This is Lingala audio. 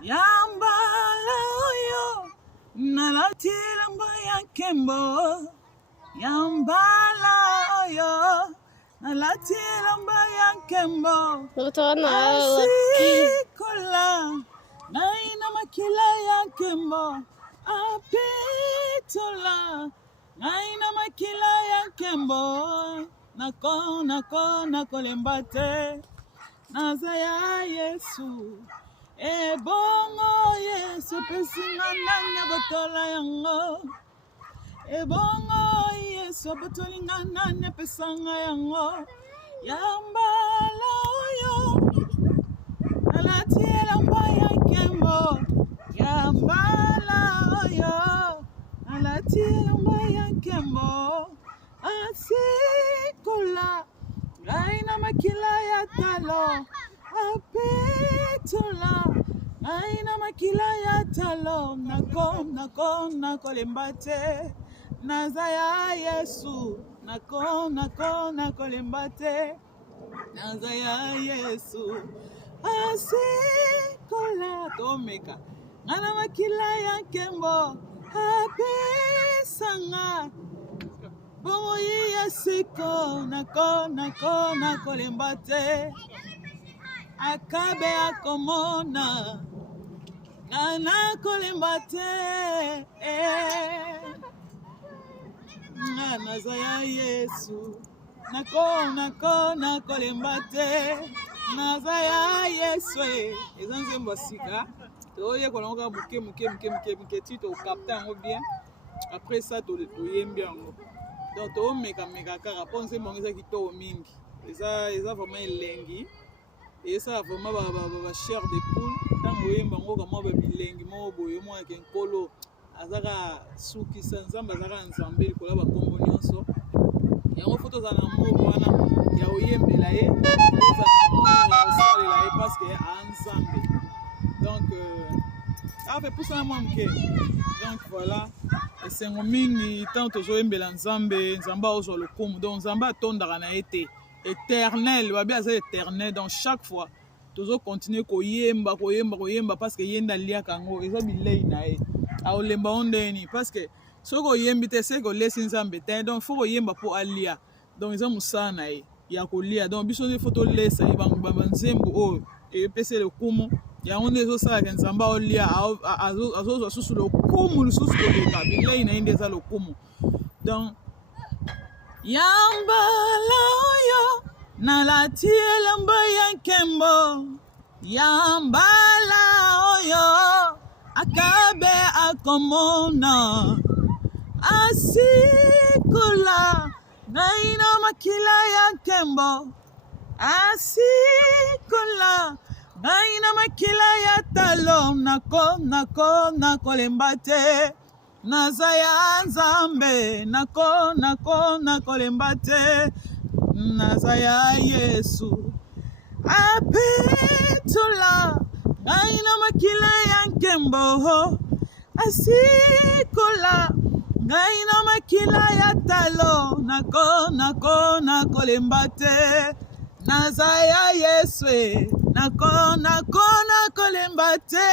Yambala oyo nalatila mbaya kembo. Yambala oyo nalatila mbaya kembo. Asikola naina makila ya kembo. Apitola naina makila ya kembo. Nako lembate nazaya Yesu. Ebongo Yesu pesinga nanya botola yango. Ebongo Yesu botolinga nanya pesanga yango. Yambala oyo alatiela mbaya kembo. Yambala oyo alatiela mbaya kembo. Asikola gaina makila ya talo. Apetola aina makila ya talo. Nako lembate nazaya Yesu. Nako lembate nazaya Yesu. Asikola tomeka ngana makila ya kembo. Apesanga bongo ya siko. Nako lembate akabe akomona nako lembate nazaya Yesu. Nako lembate nazaya Yesu. Eza nzembo sika toye kolonga muke ti to capter yango bien. Après ça toyembi yango donc tomeka kaka po nzembo eza kitoko mingi. Eza vraiment elengi. Et ça vraiment ba chair de poule tango yemba ngo kama ba bilengi mo boye mo ke nkolo azaka suki sanzamba azaka nzambe likola ba kombo nyonso yango foto za na moko wana ya oyembela ye za na salela ye parce que ensemble donc fait pour ça moi mke donc voilà et c'est mingi tant toujours yembela nzambe nzamba ozo lokumu donc nzamba tondaka na ete éternel babi aza éternel donc chaque fois toujours continuer koyemba parce que yenda lia kango eza bilei na ye aolemba ondeni parce que soko yembi te seko lesi nzambe te donc faut koyemba po alia donc eza musana na ye ya kolia donc biso ne photo lesa ba nzembo oyo epese le kumu ya onde zo sala ke nzamba olia azo susu le kumu lususu koleka bilei na inde eza le kumu donc yambala oyo nalatiela mbaya kembo. Yambala oyo akabe akomona. Asikola naina makila ya kembo. Asikola naina makila ya talo. Nako lembate nazaya nzambe. Nako lembate nazaya Yesu. Apetola naina makila ya kembo. Asikola naina makila ya talo. Nako lembate nazaya Yesu. Nako lembate